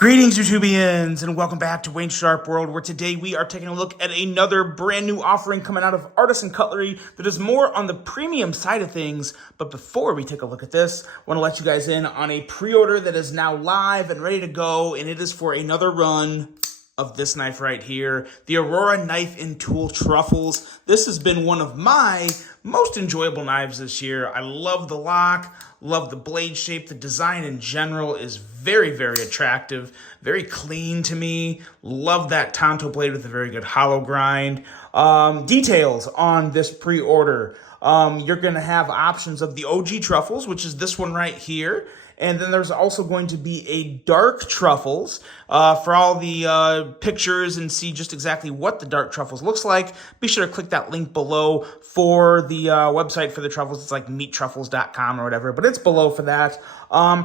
Greetings, YouTubians, and welcome back to Wayne Sharp World, where today we are taking a look at another brand new offering coming out of Artisan Cutlery that is more on the premium side of things. But before we take a look at this, I want to let you guys in on a pre-order that is now live and ready to go, and it is for another run of this knife right here, the Aurora Knife and Tool Truffles. This has been one of my most enjoyable knives this year. I love the lock, love the blade shape. The design in general is very, very attractive, very clean to me. Love that Tonto blade with a very good hollow grind. Details on this pre-order. You're going to have options of the OG truffles, which is this one right here. And then there's also going to be a dark truffles for all the pictures and see just exactly what the dark truffles looks like. Be sure to click that link below for the website for the truffles. It's like meettruffles.com or whatever, but it's below for that.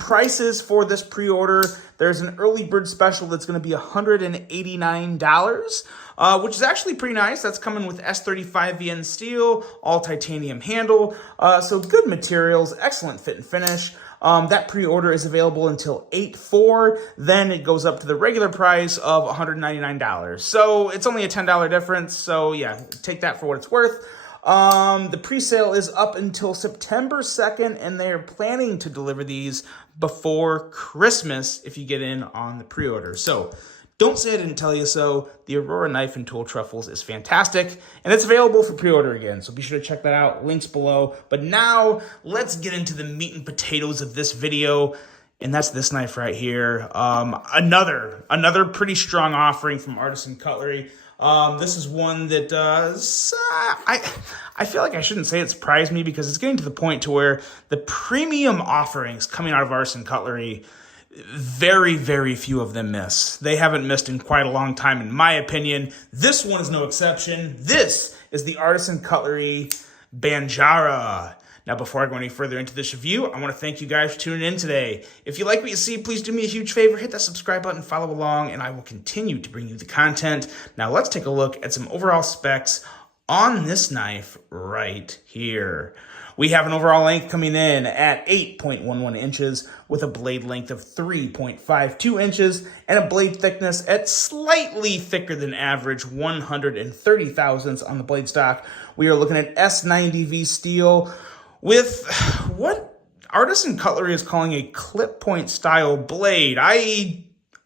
Prices for this pre-order, there's an early bird special that's going to be $189. Which is actually pretty nice. That's coming with S35 VN steel, all titanium handle. So good materials, excellent fit and finish. That pre-order is available until 8/4. Then it goes up to the regular price of $199. So it's only a $10 difference. So yeah, take that for what it's worth. The pre-sale is up until September 2nd, and they are planning to deliver these before Christmas if you get in on the pre-order. So don't say I didn't tell you so. The Aurora Knife and Tool Truffles is fantastic, and it's available for pre-order again, so be sure to check that out. Links below. But now, let's get into the meat and potatoes of this video, and that's this knife right here. Another pretty strong offering from Artisan Cutlery. This is one that I feel like I shouldn't say it surprised me, because it's getting to the point to where the premium offerings coming out of Artisan Cutlery, very, very few of them miss. They haven't missed in quite a long time, in my opinion. This one is no exception. This is the Artisan Cutlery Banjara. Now, before I go any further into this review, I want to thank you guys for tuning in today. If you like what you see, please do me a huge favor. Hit that subscribe button, follow along, and I will continue to bring you the content. Now, let's take a look at some overall specs on this knife right here. We have an overall length coming in at 8.11 inches with a blade length of 3.52 inches and a blade thickness at slightly thicker than average, 130 thousandths on the blade stock. We are looking at S90V steel with what Artisan Cutlery is calling a clip point style blade. I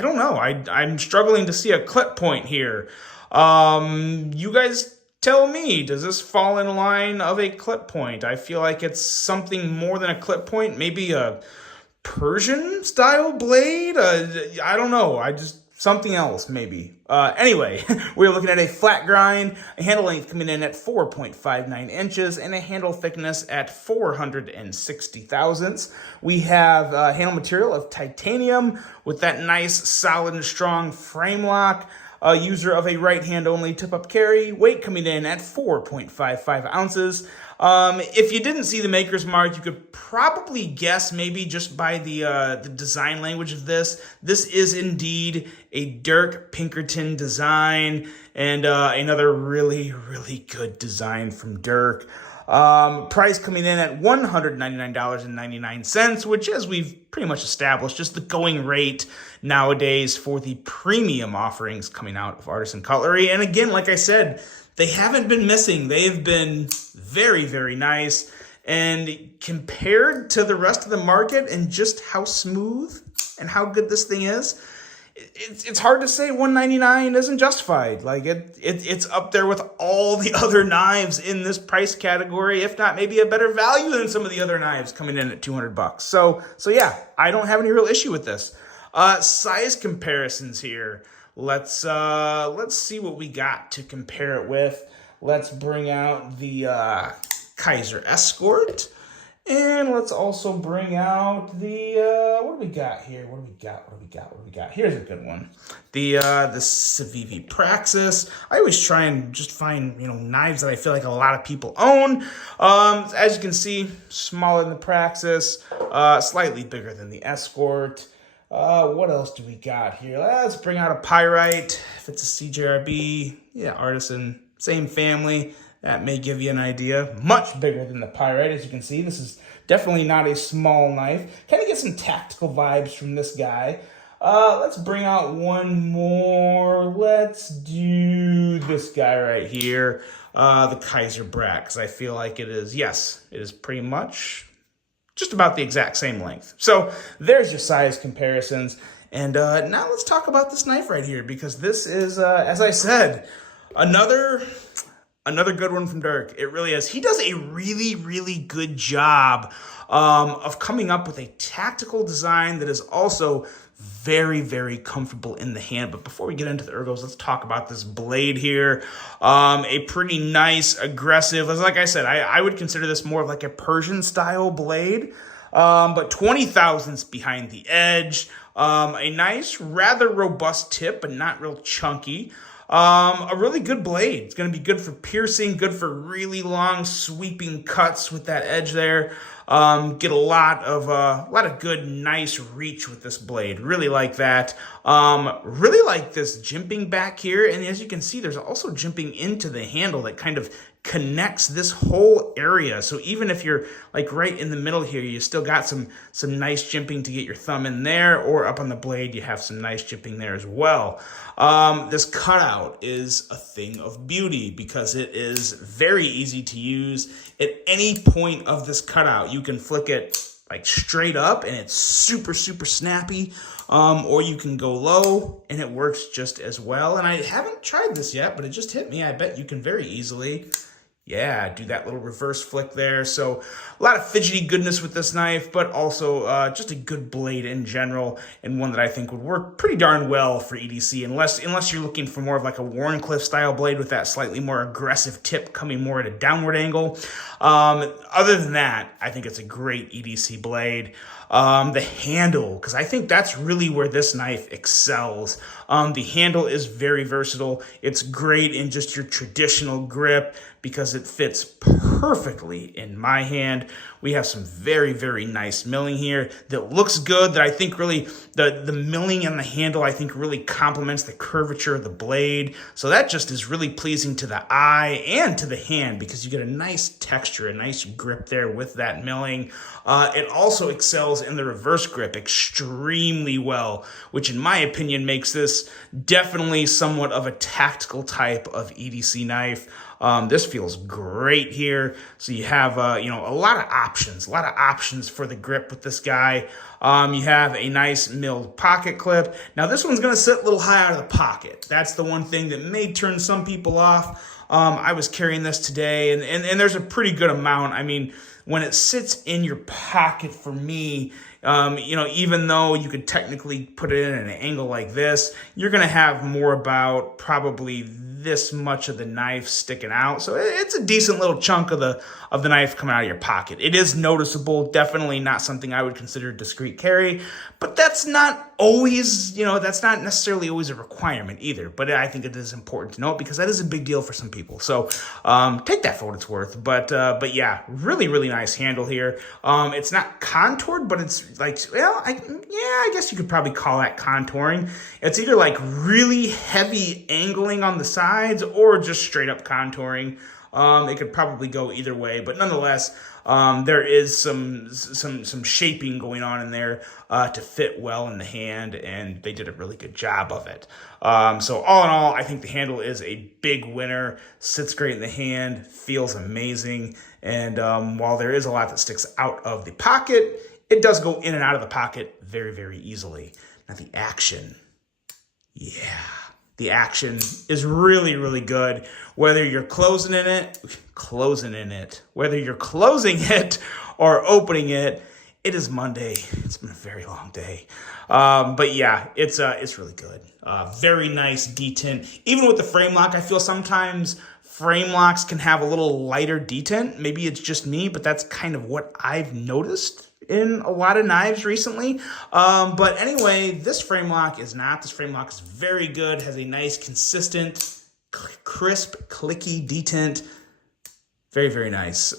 don't know. I'm struggling to see a clip point here. You guys tell me, does this fall in line of a clip point? I feel like it's something more than a clip point, maybe a Persian style blade. I don't know. Something else maybe. Anyway, we're looking at a flat grind, a handle length coming in at 4.59 inches, and a handle thickness at 460 thousandths. We have handle material of titanium with that nice, solid, and strong frame lock. User of a right hand only tip up carry, weight coming in at 4.55 ounces. If you didn't see the maker's mark, you could probably guess, maybe just by the design language of this. This is indeed a Dirk Pinkerton design, and another really, really good design from Dirk. Price coming in at $199.99, which, as we've pretty much established, just the going rate nowadays for the premium offerings coming out of Artisan Cutlery. And again, like I said, they haven't been missing. They've been very, very nice. And compared to the rest of the market and just how smooth and how good this thing is, it's hard to say $199 isn't justified. Like it's up there with all the other knives in this price category, if not maybe a better value than some of the other knives coming in at $200. So yeah, I don't have any real issue with this. Size comparisons here. Let's see what we got to compare it with. Let's bring out the Kaiser Escort. And let's also bring out the, what do we got here? What do we got? Here's a good one. The Civivi Praxis. I always try and just find, knives that I feel like a lot of people own. As you can see, smaller than the Praxis, slightly bigger than the Escort. What else do we got here? Let's bring out a Pyrite. If it's a CJRB, yeah, Artisan, same family. That may give you an idea. Much bigger than the Pyrite, as you can see. This is definitely not a small knife. Kind of get some tactical vibes from this guy. Let's bring out one more. Let's do this guy right here, the Kaiser Brat, because I feel like it is, yes, it is pretty much just about the exact same length. So there's your size comparisons. And now let's talk about this knife right here, because this is, as I said, another good one from Dirk. It really is. He does a really good job of coming up with a tactical design that is also very comfortable in the hand. But before we get into the ergos, let's talk about this blade here. A pretty nice, aggressive, like I said, I would consider this more of like a Persian style blade. But 20 thousandths behind the edge. A nice, rather robust tip, but not real chunky. A really good blade. It's going to be good for piercing, good for really long sweeping cuts with that edge there. Get a lot of good, nice reach with this blade. Really like that. Really like this jimping back here. And as you can see, there's also jimping into the handle that kind of connects this whole area. So even if you're like right in the middle here, you still got some nice jimping to get your thumb in there, or up on the blade, you have some nice jimping there as well. This cutout is a thing of beauty because it is very easy to use. At any point of this cutout, you can flick it like straight up and it's super snappy, or you can go low and it works just as well. And I haven't tried this yet, but it just hit me. I bet you can very easily, yeah, do that little reverse flick there. So a lot of fidgety goodness with this knife, but also just a good blade in general, and one that I think would work pretty darn well for EDC, unless you're looking for more of like a Wharncliffe style blade with that slightly more aggressive tip coming more at a downward angle. Other than that, I think it's a great EDC blade. The handle, because I think that's really where this knife excels. The handle is very versatile. It's great in just your traditional grip because it fits perfectly in my hand. We have some very nice milling here that looks good, that I think really, the milling in the handle, I think really complements the curvature of the blade. So that just is really pleasing to the eye and to the hand because you get a nice texture, a nice grip there with that milling. It also excels in the reverse grip extremely well, which in my opinion makes this definitely somewhat of a tactical type of EDC knife. This feels great here. So you have, a lot of options for the grip with this guy. You have a nice milled pocket clip. Now this one's going to sit a little high out of the pocket. That's the one thing that may turn some people off. I was carrying this today and there's a pretty good amount. I mean, when it sits in your pocket for me, even though you could technically put it in at an angle like this, you're going to have more about probably this much of the knife sticking out. So it's a decent little chunk of the knife coming out of your pocket. It is noticeable, definitely not something I would consider discreet carry, but that's not always, that's not necessarily always a requirement either. But I think it is important to note because that is a big deal for some people. So take that for what it's worth. But yeah, really nice handle here. It's not contoured, but it's like, well, I guess you could probably call that contouring. It's either like really heavy angling on the sides or just straight up contouring. It could probably go either way, but nonetheless, there is some shaping going on in there to fit well in the hand, and they did a really good job of it. So all in all, I think the handle is a big winner. Sits great in the hand, feels amazing, and while there is a lot that sticks out of the pocket, it does go in and out of the pocket very easily. Now the action, yeah. The action is really good. Whether you're closing it, whether you're closing it or opening it, it is Monday. It's been a very long day. But yeah, it's really good. Very nice detent. Even with the frame lock, I feel sometimes frame locks can have a little lighter detent. Maybe it's just me, but that's kind of what I've noticed in a lot of knives recently. But anyway, this frame lock is not. This frame lock is very good, has a nice, consistent, crisp, clicky detent. Very nice.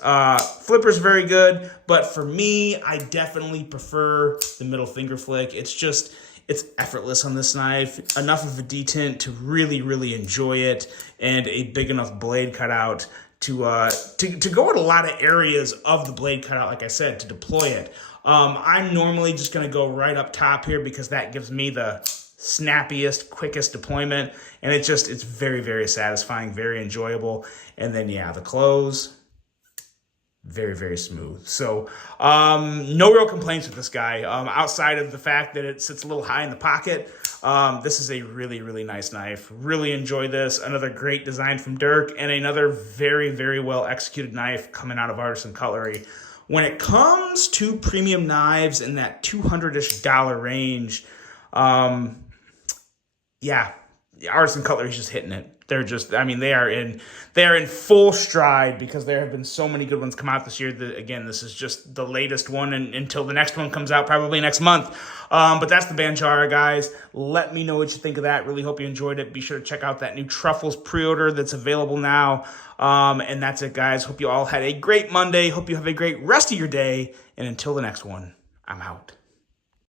Flipper's very good, but for me, I definitely prefer the middle finger flick. It's effortless on this knife. Enough of a detent to really enjoy it, and a big enough blade cutout to go in a lot of areas of the blade cutout, like I said, to deploy it. I'm normally just going to go right up top here because that gives me the snappiest, quickest deployment. And it's very, very satisfying, very enjoyable. And then, yeah, the close, very, very smooth. So no real complaints with this guy outside of the fact that it sits a little high in the pocket. This is a really, really nice knife. Really enjoy this. Another great design from Dirk and another very, very well executed knife coming out of Artisan Cutlery. When it comes to premium knives in that $200-ish range, yeah, Artisan Cutlery is just hitting it. They're just, I mean, they are in full stride because there have been so many good ones come out this year. Again, this is just the latest one until the next one comes out probably next month. But that's the Banjara, guys. Let me know what you think of that. Really hope you enjoyed it. Be sure to check out that new Truffles pre-order that's available now. And that's it, guys. Hope you all had a great Monday. Hope you have a great rest of your day. And until the next one, I'm out.